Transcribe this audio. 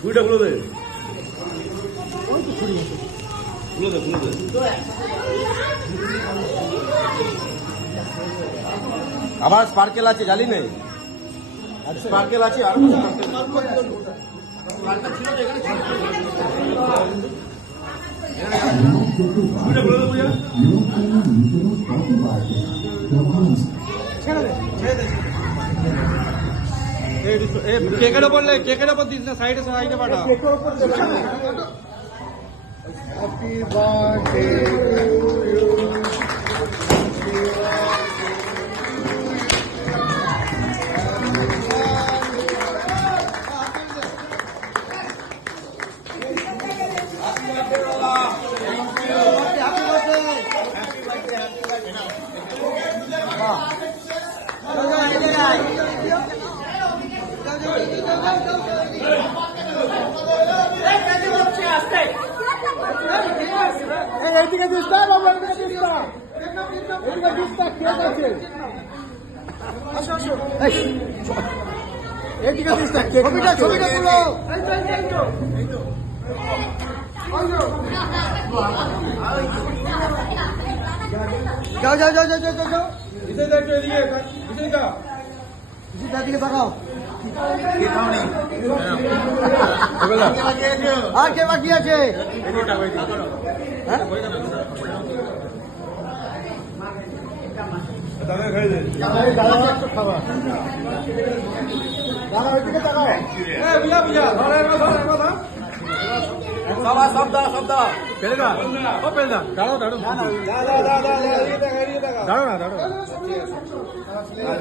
ছুরিটা খুলে দে, খুলে দে, খুলে দে। আবার স্পার্কেল আছে, জালি নেই, স্পার্কেল আছে আর কেকের ওপর দিস না, সাইডে সাইডে পাঠা। Happy birthday to you. এদিকে দিস্তা বাবা, এদিকে দিস্তা, এদিকে দিস্তা, কেক আছে। এদিকে দিস্তা, কেক। ছবিটা তুলো। যাও যাও যাও যাও যাও যাও। এদিকে তাকাও। আর কে বাকি আছে? খাবার ওইদিকে তাকাও। সব দাও, সব দাও। পেলেদা, ও পেলেদা, দাঁড়াও দাঁড়াও, দাঁড়াও না, দাঁড়াও।